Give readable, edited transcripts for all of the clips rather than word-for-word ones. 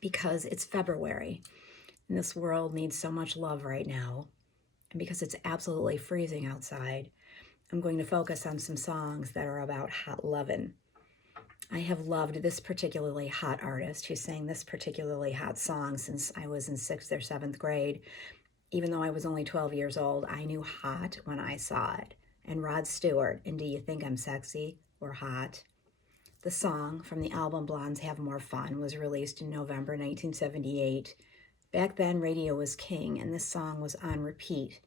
because it's February and this world needs so much love right now. And because it's absolutely freezing outside, I'm going to focus on some songs that are about hot lovin'. I have loved this particularly hot artist who sang this particularly hot song since I was in 6th or 7th grade. Even though I was only 12 years old, I knew hot when I saw it. And Rod Stewart and Do You Think I'm Sexy were hot. The song from the album Blondes Have More Fun was released in November 1978. Back then, radio was king, and this song was on repeat.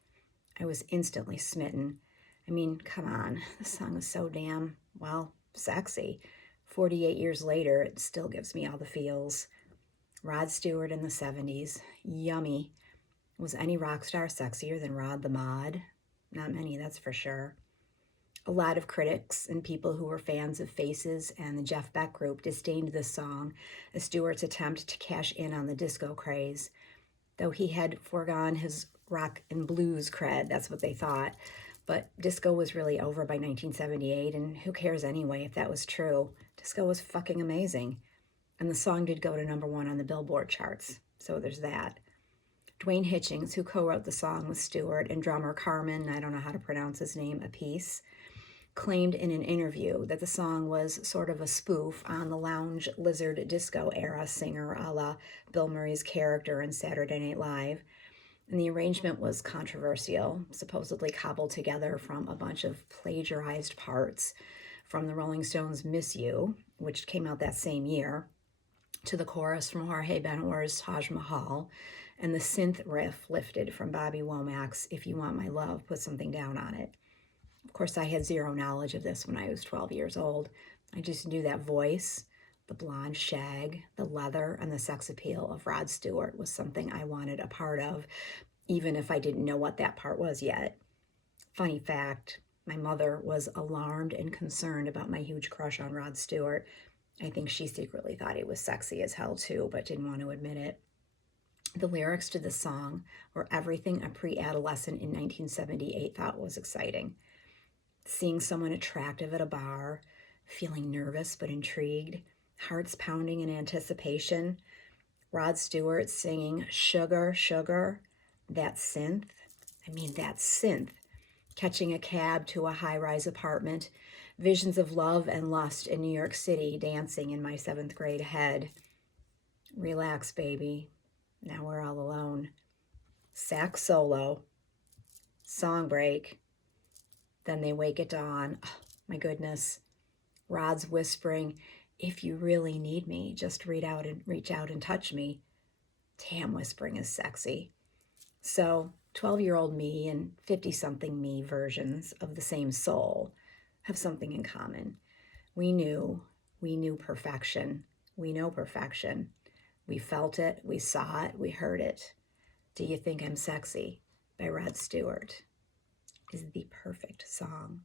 I was instantly smitten. I mean, come on, this song is so damn, well, sexy. 48 years later, it still gives me all the feels. Rod Stewart in the 70s, yummy. Was any rock star sexier than Rod the Mod? Not many, that's for sure. A lot of critics and people who were fans of Faces and the Jeff Beck Group disdained this song as Stewart's attempt to cash in on the disco craze. Though he had foregone his rock and blues cred, that's what they thought. But disco was really over by 1978, and who cares anyway if that was true? Disco was fucking amazing. And the song did go to #1 on the Billboard charts, so there's that. Dwayne Hitchings, who co-wrote the song with Stewart, and drummer Carmen, I don't know how to pronounce his name, Apiece, claimed in an interview that the song was sort of a spoof on the lounge lizard disco era singer a la Bill Murray's character in Saturday Night Live. And the arrangement was controversial, supposedly cobbled together from a bunch of plagiarized parts from the Rolling Stones' Miss You, which came out that same year, to the chorus from Jorge Benawar's Taj Mahal, and the synth riff lifted from Bobby Womack's If You Want My Love, Put Something Down on It. Of course, I had zero knowledge of this when I was 12 years old. I just knew that voice, the blonde shag, the leather, and the sex appeal of Rod Stewart was something I wanted a part of, even if I didn't know what that part was yet. Funny fact, my mother was alarmed and concerned about my huge crush on Rod Stewart. I think she secretly thought he was sexy as hell too, but didn't want to admit it. The lyrics to the song were everything a pre-adolescent in 1978 thought was exciting. Seeing someone attractive at a bar, feeling nervous but intrigued, hearts pounding in anticipation, Rod Stewart singing Sugar, Sugar, that synth, catching a cab to a high-rise apartment, visions of love and lust in New York City dancing in my 7th grade head. Relax, baby. Now we're all alone. Sax solo. Song break. Then they wake at dawn. Oh, my goodness. Rod's whispering, if you really need me, just reach out and touch me. Damn, whispering is sexy. So 12-year-old me and 50-something me versions of the same soul have something in common. We knew perfection. We know perfection. We felt it, we saw it, we heard it. Do You Think I'm Sexy by Rod Stewart is the perfect song.